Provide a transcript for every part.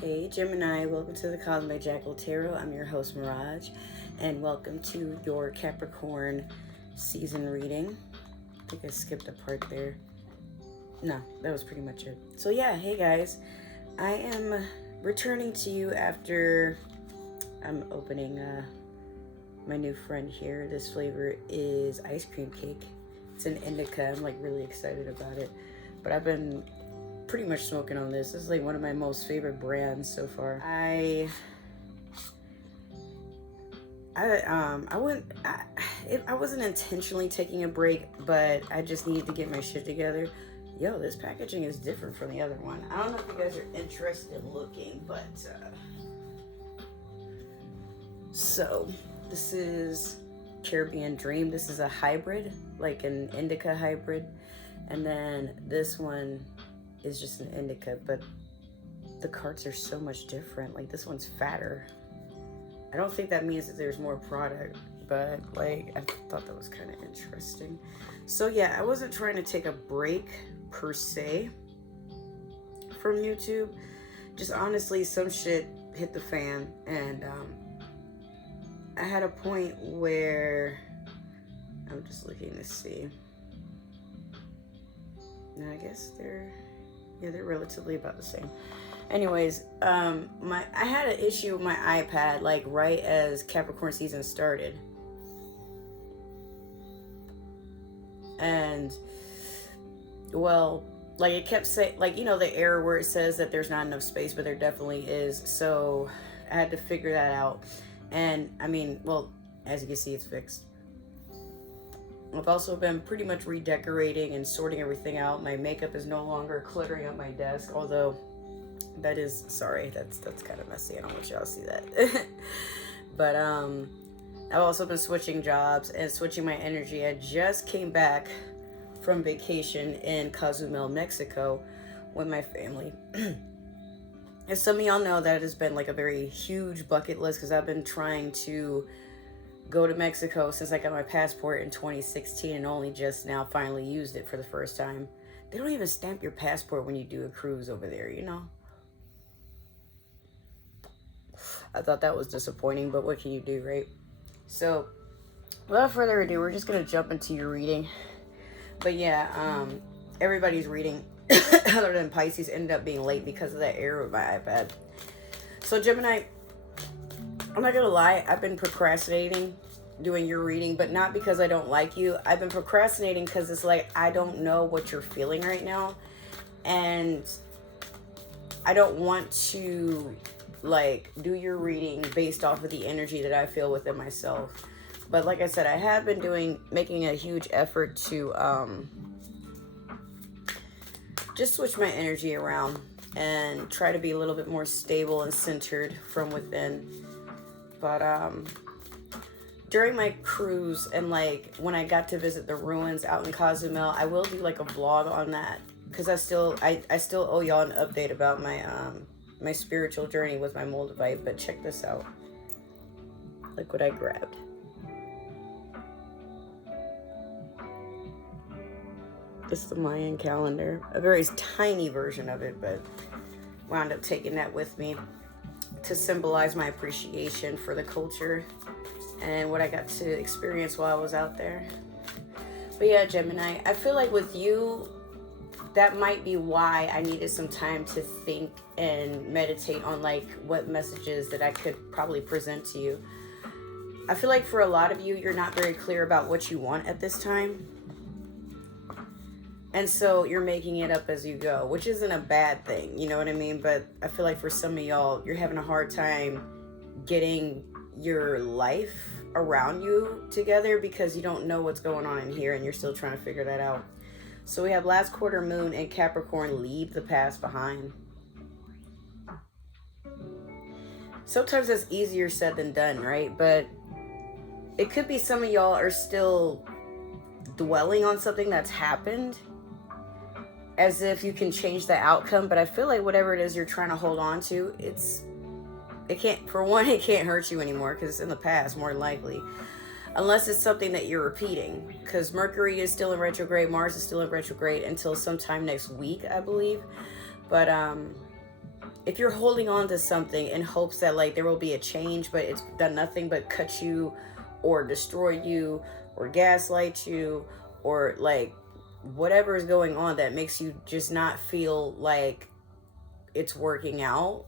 Hey Gemini, welcome to the Cosmic Jackal Tarot. I'm your host Mirage, and welcome to your Capricorn season reading. I think I skipped a part there. No, that was pretty much it. So yeah, hey guys, I am returning to you after I'm opening my new friend here. This flavor is ice cream cake. It's an indica. I'm like really excited about it, but I've been pretty much smoking on this. This is like one of my most favorite brands so far. I wasn't intentionally taking a break, but I just needed to get my shit together. Yo, this packaging is different from the other one. I don't know if you guys are interested in looking, but so this is Caribbean Dream. This is a hybrid, like an indica hybrid, and then this one is just an indica, but the cards are so much different. Like this one's fatter. I don't think that means that there's more product, but like I thought that was kind of interesting. So yeah, I wasn't trying to take a break per se from YouTube. Just honestly, some shit hit the fan, and I had a point where I'm just looking to see. Now I guess they're relatively about the same. Anyways, I had an issue with my iPad like right as Capricorn season started. And well, like it kept saying, like, you know, the error where it says that there's not enough space, but there definitely is. So I had to figure that out. And I mean, well, as you can see, it's fixed. I've also been pretty much redecorating and sorting everything out. My makeup is no longer cluttering up my desk, although that is, sorry, that's kind of messy. I don't want y'all to see that. But I've also been switching jobs and switching my energy. I just came back from vacation in Cozumel, Mexico with my family. And some of y'all know that it has been like a very huge bucket list because I've been trying to go to Mexico since I got my passport in 2016 and only just now finally used it for the first time. They don't even stamp your passport when you do a cruise over there, you know? I thought that was disappointing, but what can you do, right? So, without further ado, we're just gonna jump into your reading. But yeah, everybody's reading, other than Pisces, ended up being late because of that error with my iPad. So Gemini, I'm not gonna lie, I've been procrastinating doing your reading, but not because I don't like you. I've been procrastinating because it's like I don't know what you're feeling right now, and I don't want to like do your reading based off of the energy that I feel within myself. But like I said, I have been making a huge effort to just switch my energy around and try to be a little bit more stable and centered from within. But during my cruise and like when I got to visit the ruins out in Cozumel, I will do like a vlog on that because I still owe y'all an update about my my spiritual journey with my Moldavite. But check this out. Look what I grabbed. This is the Mayan calendar, a very tiny version of it, but wound up taking that with me to symbolize my appreciation for the culture and what I got to experience while I was out there. But yeah, Gemini, I feel like with you, that might be why I needed some time to think and meditate on like what messages that I could probably present to you. I feel like for a lot of you, you're not very clear about what you want at this time. And so you're making it up as you go, which isn't a bad thing, you know what I mean? But I feel like for some of y'all, you're having a hard time getting your life around you together because you don't know what's going on in here and you're still trying to figure that out. So we have last quarter moon in Capricorn, leave the past behind. Sometimes that's easier said than done, right? But it could be some of y'all are still dwelling on something that's happened as if you can change the outcome. But I feel like whatever it is you're trying to hold on to, it can't hurt you anymore because it's in the past, more than likely. Unless it's something that you're repeating, because Mercury is still in retrograde, Mars is still in retrograde until sometime next week, I believe. But if you're holding on to something in hopes that like there will be a change, but it's done nothing but cut you or destroy you or gaslight you, or like whatever is going on that makes you just not feel like it's working out,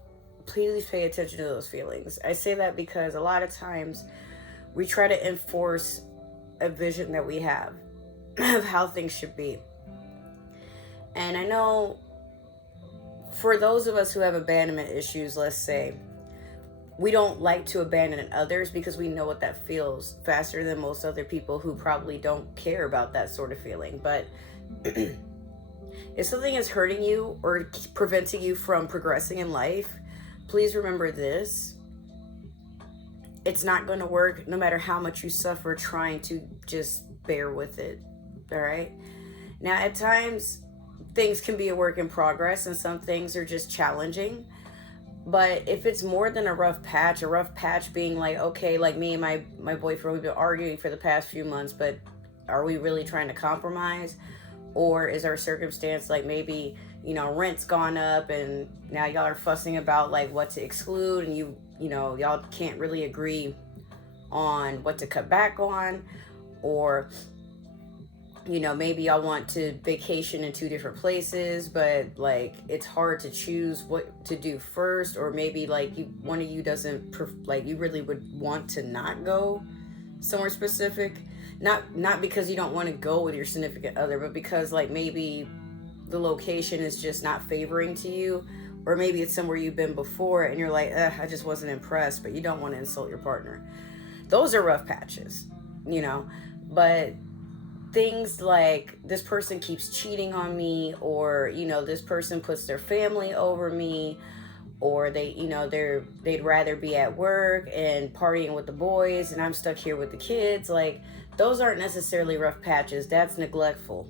please pay attention to those feelings. I say that because a lot of times we try to enforce a vision that we have of how things should be. And I know for those of us who have abandonment issues, let's say, we don't like to abandon others because we know what that feels faster than most other people who probably don't care about that sort of feeling. But if something is hurting you or preventing you from progressing in life, please remember this. It's not going to work no matter how much you suffer trying to just bear with it. All right? Now, at times, things can be a work in progress and some things are just challenging. But if it's more than a rough patch being like, okay, like me and my boyfriend, we've been arguing for the past few months, but are we really trying to compromise? Or is our circumstance like maybe, you know, rent's gone up and now y'all are fussing about like what to exclude, and you know, y'all can't really agree on what to cut back on, or, you know, maybe y'all want to vacation in 2 different places, but like it's hard to choose what to do first, or maybe like one of you doesn't like you really would want to not go somewhere specific, not because you don't want to go with your significant other, but because like maybe the location is just not favoring to you, or maybe it's somewhere you've been before and you're like, I just wasn't impressed, but you don't want to insult your partner. Those are rough patches, you know. But things like this person keeps cheating on me, or, you know, this person puts their family over me, or they, you know, they'd rather be at work and partying with the boys and I'm stuck here with the kids. Like, those aren't necessarily rough patches. That's neglectful,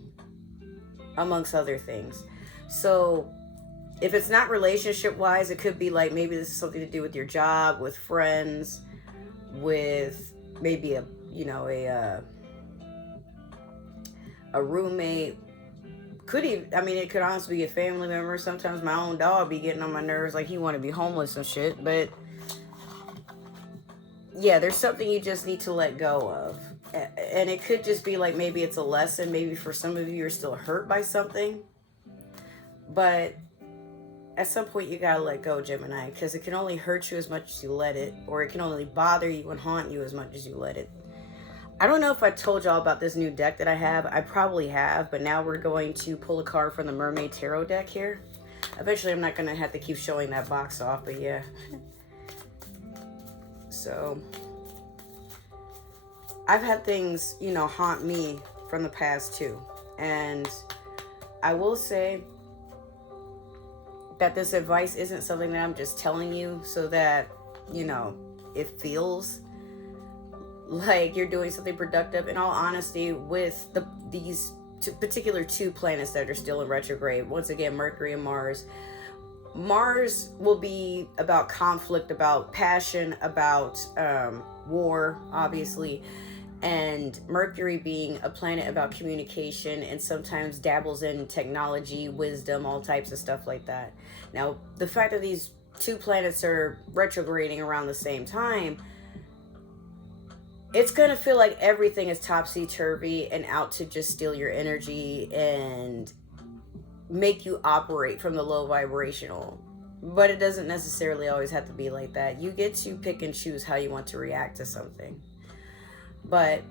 amongst other things. So if it's not relationship wise, it could be like maybe this is something to do with your job, with friends, with maybe a, you know, a roommate. Could even, I mean, it could honestly be a family member. Sometimes my own dog be getting on my nerves, like he want to be homeless and shit. But yeah, there's something you just need to let go of. And it could just be like, maybe it's a lesson. Maybe for some of you, you're still hurt by something. But at some point, you gotta let go, Gemini, because it can only hurt you as much as you let it, or it can only bother you and haunt you as much as you let it. I don't know if I told y'all about this new deck that I have. I probably have, but now we're going to pull a card from the Mermaid Tarot deck here. Eventually, I'm not going to have to keep showing that box off, but yeah. So, I've had things, you know, haunt me from the past too. And I will say that this advice isn't something that I'm just telling you so that, you know, it feels like you're doing something productive. In all honesty, with these particular 2 planets that are still in retrograde, once again, Mercury and Mars. Mars will be about conflict, about passion, about war, obviously. And Mercury being a planet about communication and sometimes dabbles in technology, wisdom, all types of stuff like that. Now, the fact that these 2 planets are retrograding around the same time, it's going to feel like everything is topsy-turvy and out to just steal your energy and make you operate from the low vibrational. But it doesn't necessarily always have to be like that. You get to pick and choose how you want to react to something. But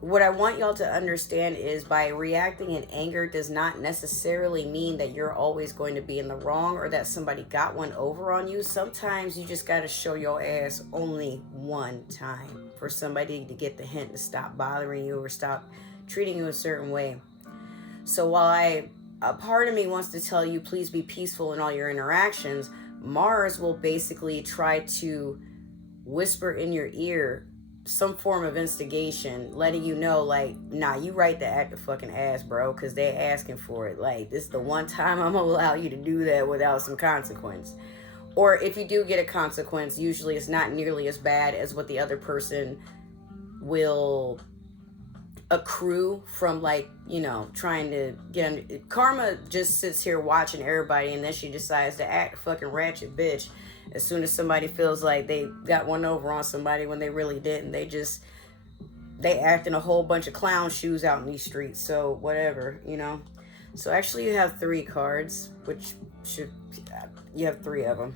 what I want y'all to understand is by reacting in anger does not necessarily mean that you're always going to be in the wrong or that somebody got one over on you. Sometimes you just got to show your ass only one time for somebody to get the hint to stop bothering you or stop treating you a certain way. So while a part of me wants to tell you, please be peaceful in all your interactions, Mars will basically try to whisper in your ear some form of instigation, letting you know, like, nah, you right to act a fucking ass, bro, because they're asking for it. Like, this is the one time I'm gonna allow you to do that without some consequence. Or if you do get a consequence, usually it's not nearly as bad as what the other person will accrue from, like, you know, trying to get under. Karma just sits here watching everybody, and then she decides to act fucking ratchet bitch as soon as somebody feels like they got one over on somebody when they really didn't. They act in a whole bunch of clown shoes out in these streets. So whatever, you know. So actually you have 3 cards, which you have 3 of them.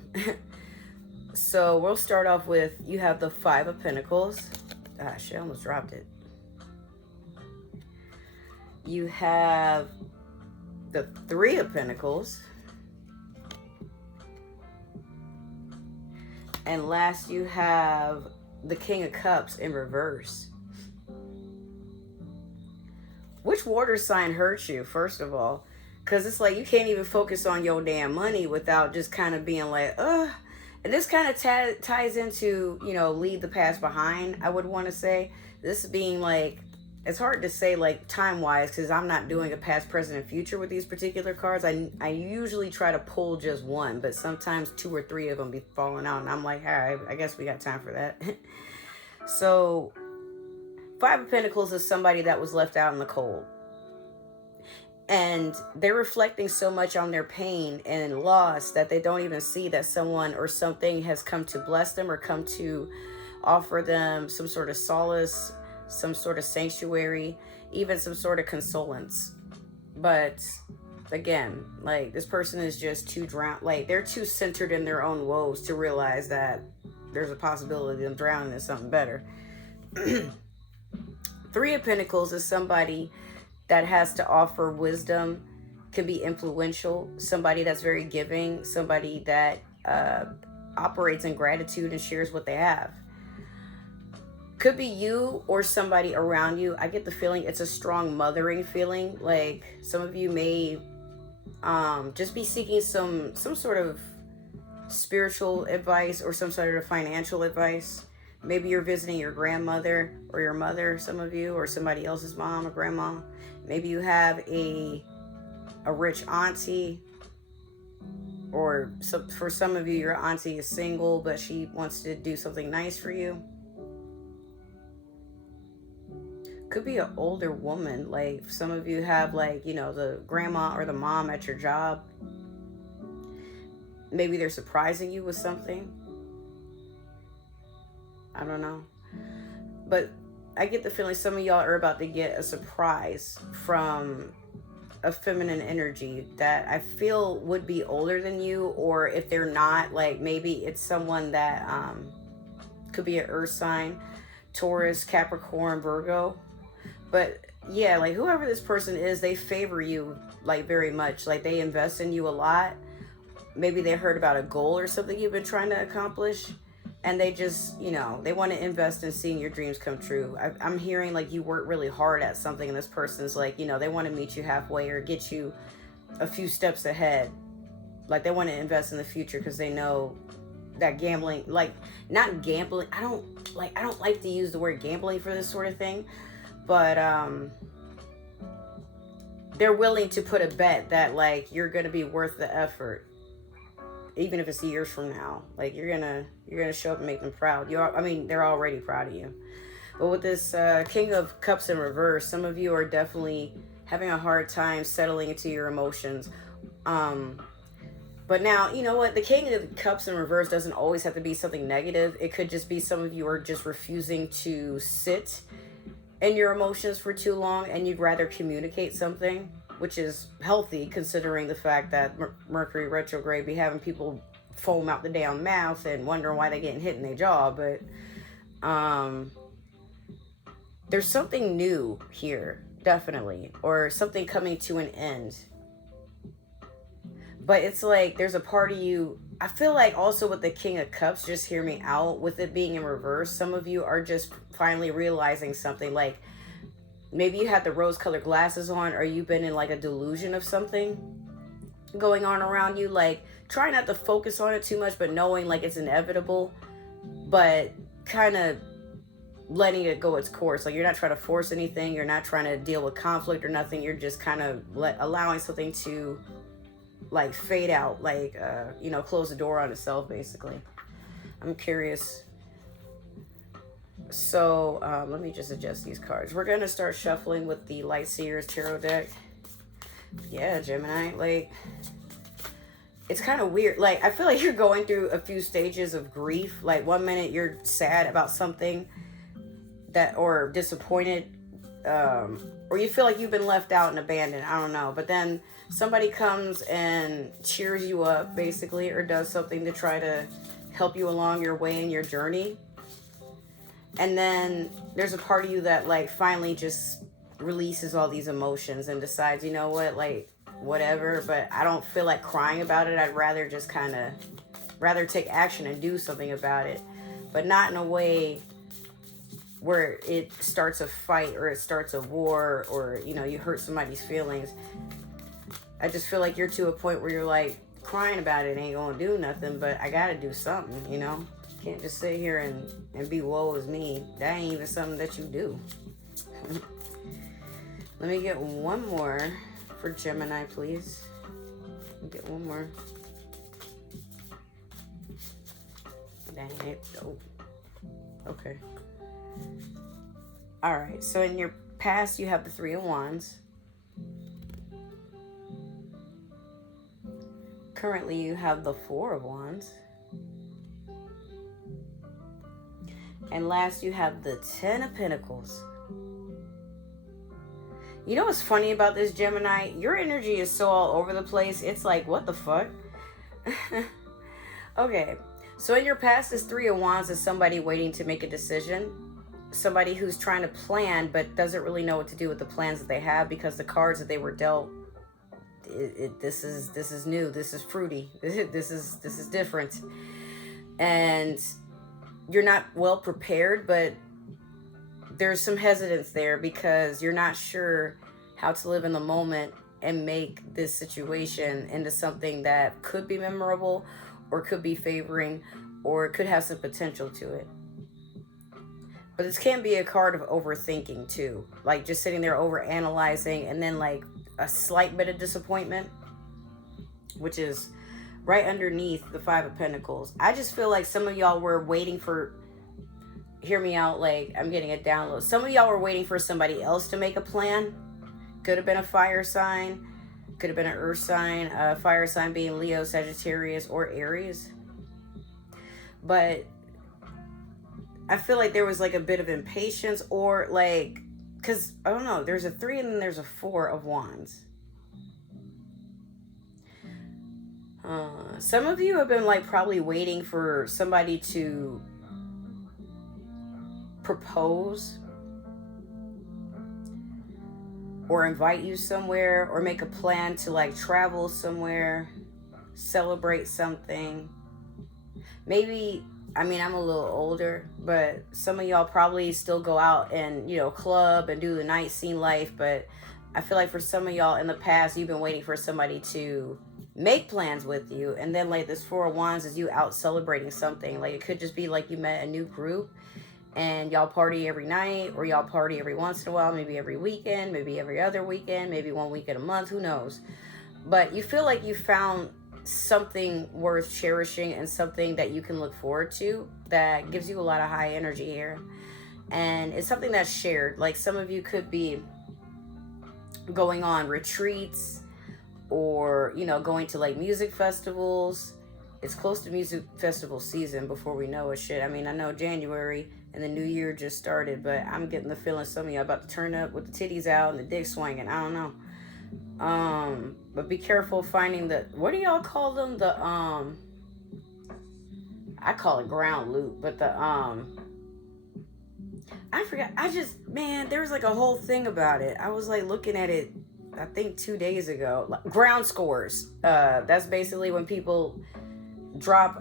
So we'll start off with, you have the 5 of Pentacles. Ah, shit, I almost dropped it. You have the 3 of Pentacles. And last, you have the King of Cups in reverse. Which water sign hurts you, first of all? Because it's like you can't even focus on your damn money without just kind of being like, ugh. And this kind of ties into, you know, leave the past behind, I would want to say. This being like, it's hard to say like time-wise because I'm not doing a past, present, and future with these particular cards. I usually try to pull just one, but sometimes 2 or 3 of them be falling out. And I'm like, all right, I guess we got time for that. So 5 of Pentacles is somebody that was left out in the cold. And they're reflecting so much on their pain and loss that they don't even see that someone or something has come to bless them or come to offer them some sort of solace, some sort of sanctuary, even some sort of consolence. But again, like, this person is just too drowned. Like, they're too centered in their own woes to realize that there's a possibility of them drowning in something better. 3 of Pentacles is somebody that has to offer wisdom, can be influential, somebody that's very giving, somebody that operates in gratitude and shares what they have. Could be you or somebody around you. I get the feeling it's a strong mothering feeling. Like, some of you may just be seeking some sort of spiritual advice or some sort of financial advice. Maybe you're visiting your grandmother or your mother, some of you, or somebody else's mom or grandma. Maybe you have a rich auntie, or for some of you, your auntie is single, but she wants to do something nice for you. Could be an older woman. Like, some of you have, like, you know, the grandma or the mom at your job. Maybe they're surprising you with something. I don't know. But I get the feeling some of y'all are about to get a surprise from a feminine energy that I feel would be older than you, or if they're not, like, maybe it's someone that could be an earth sign, Taurus, Capricorn, Virgo. But yeah, like, whoever this person is, they favor you, like, very much. Like, they invest in you a lot. Maybe they heard about a goal or something you've been trying to accomplish, and they just, you know, they want to invest in seeing your dreams come true. I'm hearing like you work really hard at something, and this person's like, you know, they want to meet you halfway or get you a few steps ahead. Like, they want to invest in the future because they know that gambling, like, not gambling. I don't like to use the word gambling for this sort of thing, but they're willing to put a bet that, like, you're going to be worth the effort. Even if it's years from now, like, you're gonna show up and make them proud. They're already proud of you. But with this King of Cups in reverse, some of you are definitely having a hard time settling into your emotions. But now, you know what? The King of Cups in reverse doesn't always have to be something negative. It could just be some of you are just refusing to sit in your emotions for too long, and you'd rather communicate something, which is healthy considering the fact that Mercury retrograde be having people foam out the damn mouth and wondering why they're getting hit in their jaw. But there's something new here, definitely, or something coming to an end. But it's like there's a part of you, I feel like also with the King of Cups, just hear me out, with it being in reverse, some of you are just finally realizing something. Like, maybe you had the rose-colored glasses on, or you've been in like a delusion of something going on around you. Like, try not to focus on it too much, but knowing like it's inevitable, but kind of letting it go its course. Like, you're not trying to force anything. You're not trying to deal with conflict or nothing. You're just kind of allowing something to like fade out, like, close the door on itself, basically. I'm curious. So let me just adjust these cards. We're going to start shuffling with the Light Seers Tarot deck. Yeah, Gemini, like, it's kind of weird. Like, I feel like you're going through a few stages of grief. Like, one minute you're sad about something that, or disappointed, or you feel like you've been left out and abandoned. I don't know. But then somebody comes and cheers you up, basically, or does something to try to help you along your way in your journey. And then there's a part of you that, like, finally just releases all these emotions and decides, you know what, like, whatever, but I don't feel like crying about it. I'd rather just kind of, rather take action and do something about it, but not in a way where it starts a fight or it starts a war or, you know, you hurt somebody's feelings. I just feel like you're to a point where you're like, crying about it ain't gonna do nothing, but I gotta do something, you know? Can't just sit here and be woe is me. That ain't even something that you do. Let me get one more for Gemini, please. Get one more. Dang it. Oh. Okay. All right. So in your past, you have the Three of Wands. Currently, you have the Four of Wands. And last, you have the Ten of Pentacles. You know what's funny about this, Gemini? Your energy is so all over the place. It's like, what the fuck? Okay. So in your past, this Three of Wands is somebody waiting to make a decision. Somebody who's trying to plan, but doesn't really know what to do with the plans that they have because the cards that they were dealt, this is new. This is fruity. This is different. And you're not well prepared, but there's some hesitance there because you're not sure how to live in the moment and make this situation into something that could be memorable or could be favoring or could have some potential to it. But this can be a card of overthinking too, like just sitting there over analyzing and then like a slight bit of disappointment, which is right underneath the Five of Pentacles. I just feel like some of y'all were waiting for, hear me out, like I'm getting a download. Some of y'all were waiting for somebody else to make a plan. Could have been a fire sign, could have been an earth sign, a fire sign being Leo, Sagittarius, or Aries. But I feel like there was like a bit of impatience or like, because I don't know, there's a Three and then there's a Four of Wands. Some of you have been like probably waiting for somebody to propose or invite you somewhere or make a plan to like travel somewhere, celebrate something. Maybe, I mean, I'm a little older, but some of y'all probably still go out and, you know, club and do the night scene life. But I feel like for some of y'all in the past, you've been waiting for somebody to make plans with you. And then like this Four of Wands is you out celebrating something. Like it could just be like you met a new group and y'all party every night, or y'all party every once in a while, maybe every weekend, maybe every other weekend, maybe one weekend a month, who knows. But you feel like you found something worth cherishing and something that you can look forward to that gives you a lot of high energy here. And it's something that's shared. Like some of you could be going on retreats or, you know, going to like music festivals. It's close to music festival season before we know it. Shit, I mean, I know January and the new year just started, but I'm getting the feeling some of y'all about to turn up with the titties out and the dick swinging. I don't know. But be careful finding the, what do y'all call them? The, I call it ground loop, but the, I forgot. Man, there was like a whole thing about it. I was like looking at it, I think 2 days ago. Like, ground scores. That's basically when people drop,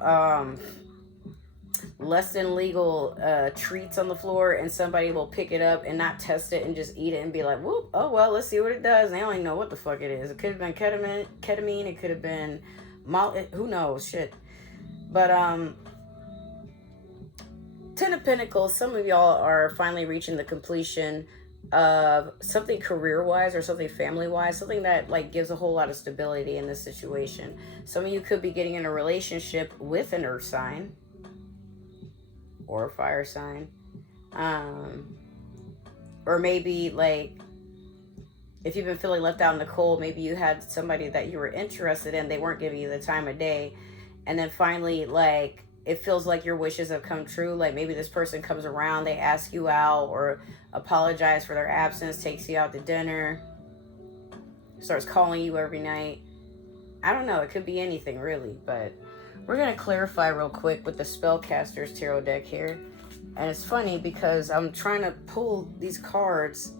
less than legal treats on the floor and somebody will pick it up and not test it and just eat it and be like, whoop, oh well, let's see what it does. And they don't even know what the fuck it is. It could have been ketamine, it could have been who knows, shit. But Ten of Pentacles, some of y'all are finally reaching the completion of something career-wise or something family-wise, something that like gives a whole lot of stability in this situation. Some of you could be getting in a relationship with an earth sign or a fire sign. Um, or maybe like if you've been feeling left out in the cold, maybe you had somebody that you were interested in, they weren't giving you the time of day, and then finally, like, it feels like your wishes have come true. Like maybe this person comes around, they ask you out or apologize for their absence, takes you out to dinner, starts calling you every night. I don't know, it could be anything really, but we're going to clarify real quick with the Spellcasters Tarot deck here. And it's funny because I'm trying to pull these cards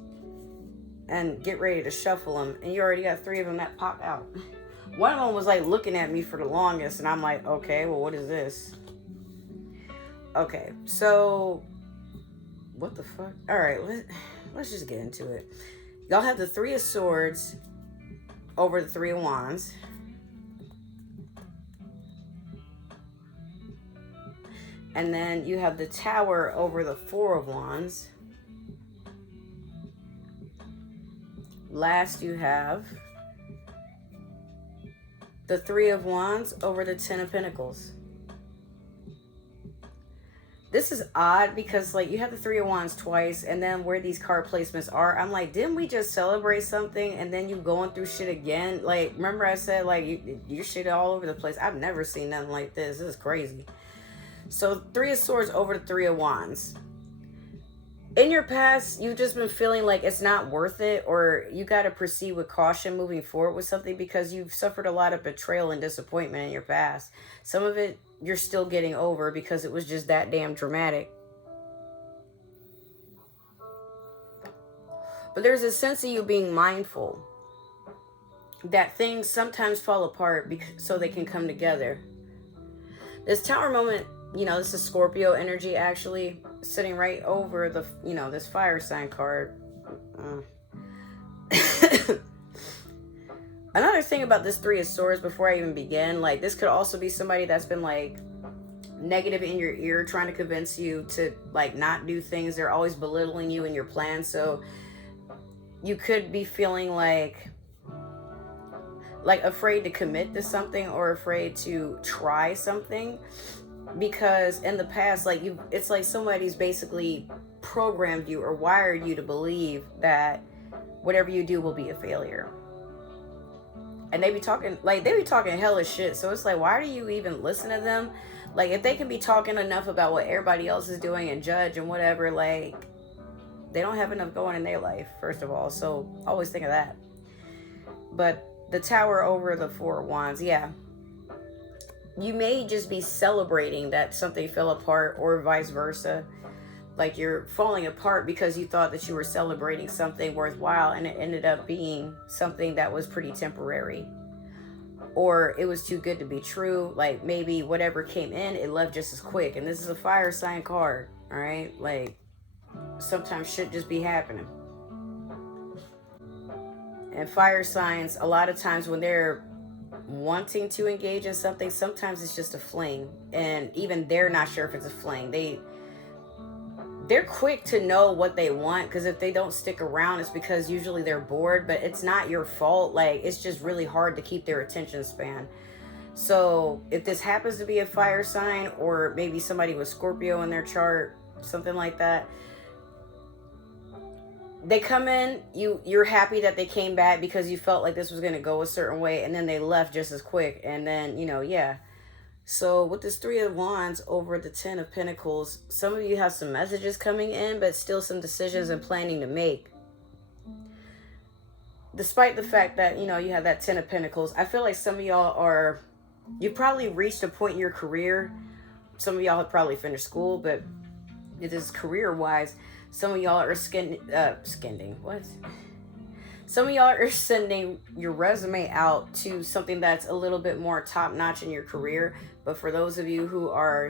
and get ready to shuffle them, and you already got 3 of them that pop out. One of them was like looking at me for the longest, and I'm like, okay, well, what is this? Okay, so what the fuck? All right, let's just get into it. Y'all have the 3 of Swords over the 3 of Wands. And then you have the Tower over the 4 of Wands. Last, you have the 3 of Wands over the 10 of Pentacles. This is odd because, like, you have the 3 of Wands twice, and then where these card placements are, I'm like, didn't we just celebrate something and then you going through shit again? Like, remember I said, like, you shit all over the place. I've never seen nothing like this. This is crazy. So 3 of Swords over the 3 of Wands. In your past, you've just been feeling like it's not worth it, or you got to proceed with caution moving forward with something because you've suffered a lot of betrayal and disappointment in your past. Some of it you're still getting over because it was just that damn dramatic. But there's a sense of you being mindful that things sometimes fall apart so they can come together. This Tower moment, you know, this is Scorpio energy actually, sitting right over the, you know, this fire sign card. Another thing about this 3 of Swords before I even begin, like, this could also be somebody that's been like negative in your ear, trying to convince you to like not do things. They're always belittling you and your plans. So you could be feeling like afraid to commit to something or afraid to try something. Because in the past, like, it's like somebody's basically programmed you or wired you to believe that whatever you do will be a failure. And they be talking hella shit. So it's like, why do you even listen to them? Like, if they can be talking enough about what everybody else is doing and judge and whatever, like, they don't have enough going in their life, first of all. So always think of that. But the Tower over the 4 of Wands, yeah. You may just be celebrating that something fell apart, or vice versa. Like, you're falling apart because you thought that you were celebrating something worthwhile, and it ended up being something that was pretty temporary. Or it was too good to be true. Like, maybe whatever came in, it left just as quick. And this is a fire sign card, all right? Like, sometimes shit just be happening. And fire signs, a lot of times when they're wanting to engage in something, sometimes it's just a fling, and even they're not sure if it's a fling. They're quick to know what they want, because if they don't stick around, it's because usually they're bored, but it's not your fault. Like, it's just really hard to keep their attention span. So if this happens to be a fire sign, or maybe somebody with Scorpio in their chart, something like that, they come in, you're happy that they came back because you felt like this was going to go a certain way, and then they left just as quick. And then, you know, yeah. So with this 3 of Wands over the 10 of Pentacles, some of you have some messages coming in, but still some decisions and planning to make. Despite the fact that, you know, you have that 10 of Pentacles, I feel like some of y'all you've probably reached a point in your career. Some of y'all have probably finished school, but it is career-wise. Some of y'all are Some of y'all are sending your resume out to something that's a little bit more top-notch in your career. But for those of you who are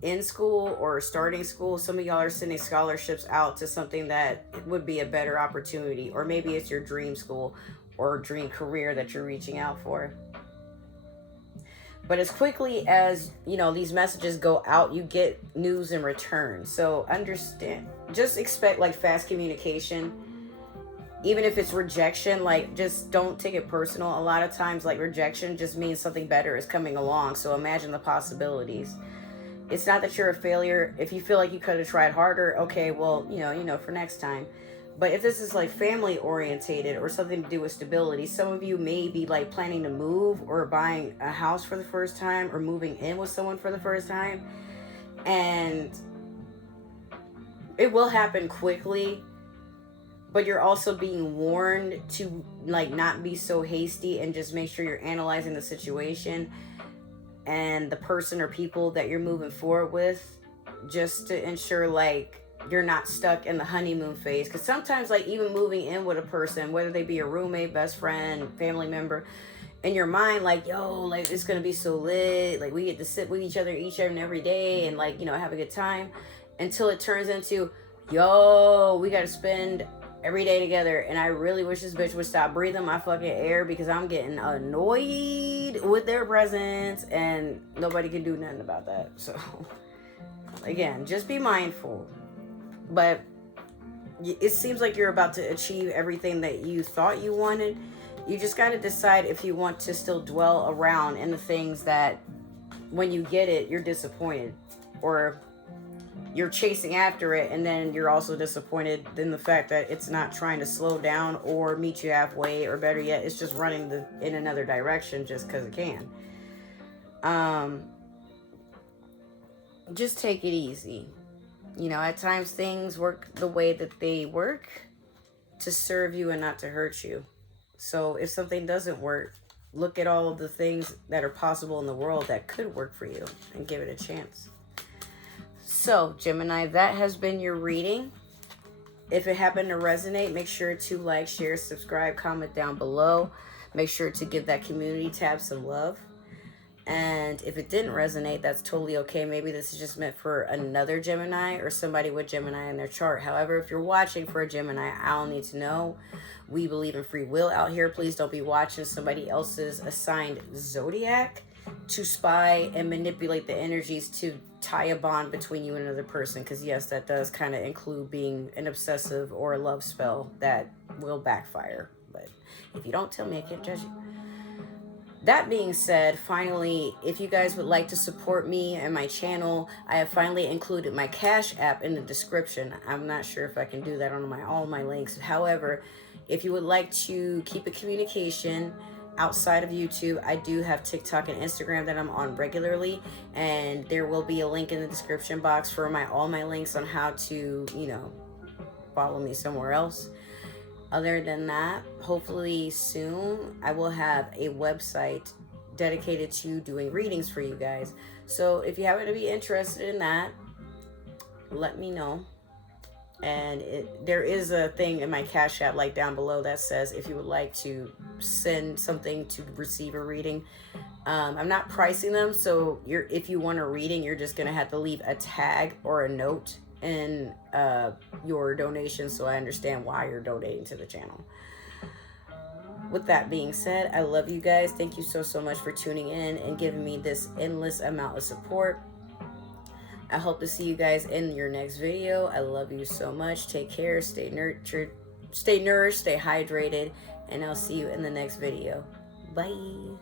in school or starting school, some of y'all are sending scholarships out to something that would be a better opportunity. Or maybe it's your dream school or dream career that you're reaching out for. But as quickly as, you know, these messages go out, you get news in return. So just expect like fast communication. Even if it's rejection, like, just don't take it personal. A lot of times, like, rejection just means something better is coming along. So imagine the possibilities. It's not that you're a failure. If you feel like you could have tried harder, okay, well, for next time. But if this is like family orientated or something to do with stability, some of you may be like planning to move or buying a house for the first time or moving in with someone for the first time. And it will happen quickly, but you're also being warned to like not be so hasty and just make sure you're analyzing the situation and the person or people that you're moving forward with, just to ensure like you're not stuck in the honeymoon phase. Because sometimes like even moving in with a person, whether they be a roommate, best friend, family member, in your mind, like, yo, like it's gonna be so lit, like we get to sit with each other each and every day and like have a good time, until it turns into, yo, we gotta spend every day together, and I really wish this bitch would stop breathing my fucking air because I'm getting annoyed with their presence and nobody can do nothing about that. So again, just be mindful. But it seems like you're about to achieve everything that you thought you wanted. You just got to decide if you want to still dwell around in the things that when you get it, you're disappointed, or you're chasing after it and then you're also disappointed in the fact that it's not trying to slow down or meet you halfway, or better yet, it's just running in another direction just because it can. Just take it easy. At times things work the way that they work to serve you and not to hurt you. So if something doesn't work, look at all of the things that are possible in the world that could work for you and give it a chance. So, Gemini, that has been your reading. If it happened to resonate, make sure to like, share, subscribe, comment down below. Make sure to give that community tab some love. And if it didn't resonate, that's totally okay. Maybe this is just meant for another Gemini or somebody with Gemini in their chart. However, if you're watching for a Gemini, I don't need to know. We believe in free will out here. Please don't be watching somebody else's assigned zodiac to spy and manipulate the energies to tie a bond between you and another person. Because yes, that does kind of include being an obsessive or a love spell that will backfire. But if you don't tell me, I can't judge you. That being said, finally, if you guys would like to support me and my channel, I have finally included my Cash App in the description. I'm not sure if I can do that on all my links. However, if you would like to keep a communication outside of YouTube, I do have TikTok and Instagram that I'm on regularly, and there will be a link in the description box for all my links on how to, follow me somewhere else. Other than that, hopefully soon I will have a website dedicated to doing readings for you guys. So if you happen to be interested in that, let me know. And there is a thing in my Cash App, like down below, that says if you would like to send something to receive a reading. I'm not pricing them, so if you want a reading, you're just gonna have to leave a tag or a note in your donation, so I understand why you're donating to the channel. With that being said, I love you guys. Thank you so much for tuning in and giving me this endless amount of support. I hope to see you guys in your next video. I love you so much. Take care, stay nurtured, stay nourished, stay hydrated, and I'll see you in the next video. Bye.